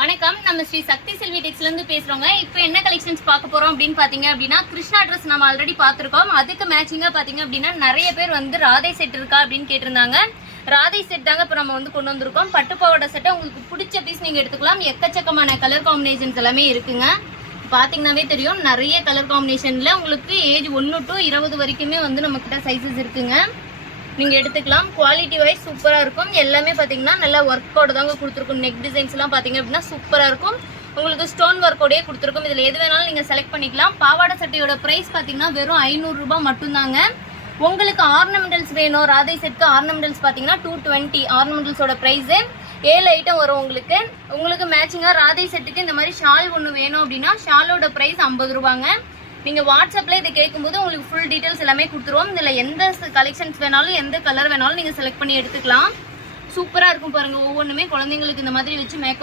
வணக்கம், நம்ம ஸ்ரீ சக்தி செல்வி டெக்ஸ்ல இருந்து பேசுறோங்க. இப்போ என்ன கலெக்ஷன்ஸ் பார்க்க போறோம் அப்படின்னு பாத்தீங்க அப்படின்னா, கிருஷ்ணா ட்ரெஸ் நம்ம ஆல்ரெடி பார்த்திருக்கோம். அதுக்கு மேட்சிங்கா பாத்தீங்க அப்படின்னா நிறைய பேர் வந்து ராதை செட் இருக்கா அப்படின்னு கேட்டிருந்தாங்க. ராதை செட் தாங்க இப்போ நம்ம வந்து கொண்டு வந்திருக்கோம். பட்டுப்பாவோட செட்டை உங்களுக்கு பிடிச்ச பீஸ் நீங்க எடுத்துக்கலாம். எக்கச்சக்கமான கலர் காம்பினேஷன்ஸ் எல்லாமே இருக்குங்க. பாத்தீங்கன்னாவே தெரியும், நிறைய கலர் காம்பினேஷன்ல உங்களுக்கு ஏஜ் 1 to 20 வரைக்குமே வந்து நம்ம கிட்ட சைஸஸ் இருக்குங்க. நீங்க எடுத்துக்கலாம். குவாலிட்டி வைஸ் சூப்பரா இருக்கும். எல்லாமே பாத்தீங்கன்னா நல்லா ஒர்க்கோட தாங்க கொடுத்துருக்கும். நெக் டிசைன்ஸ் எல்லாம் பாத்தீங்க அப்படின்னா சூப்பரா இருக்கும். உங்களுக்கு ஸ்டோன் ஒர்க்கோடயே கொடுத்துருக்கும். இதுல எது வேணாலும் நீங்க செலக்ட் பண்ணிக்கலாம். பாவாடை சட்டையோட பிரைஸ் பாத்தீங்கன்னா வெறும் 500 ரூபாய் மட்டும்தாங்க. உங்களுக்கு ஆர்னமெண்டல்ஸ் வேணும், ராதை செட்க்கு ஆர்னமெண்டல்ஸ் பாத்தீங்கன்னா 220. ஆர்னமெண்டல்ஸோட பிரைஸ் 7 ஐட்டம் வரும். உங்களுக்கு மேட்சிங்கா ராதை செட்டுக்கு இந்த மாதிரி ஷால் ஒன்று வேணும் அப்படின்னா ஷாலோட பிரைஸ் 50 ரூபாங்க. நீங்க வாட்ஸ்அப்ல இதை கேட்கும்போது உங்களுக்கு ஃபுல் டீடைல்ஸ் எல்லாமே கொடுத்துருவோம். இதுல எந்த கலெக்ஷன்ஸ் வேணாலும் எந்த கலர் வேணாலும் நீங்க செலக்ட் பண்ணி எடுத்துக்கலாம். சூப்பரா இருக்கும் பாருங்க. ஒவ்வொன்றுமே குழந்தைங்களுக்கு இந்த மாதிரி வச்சு மேக்கப்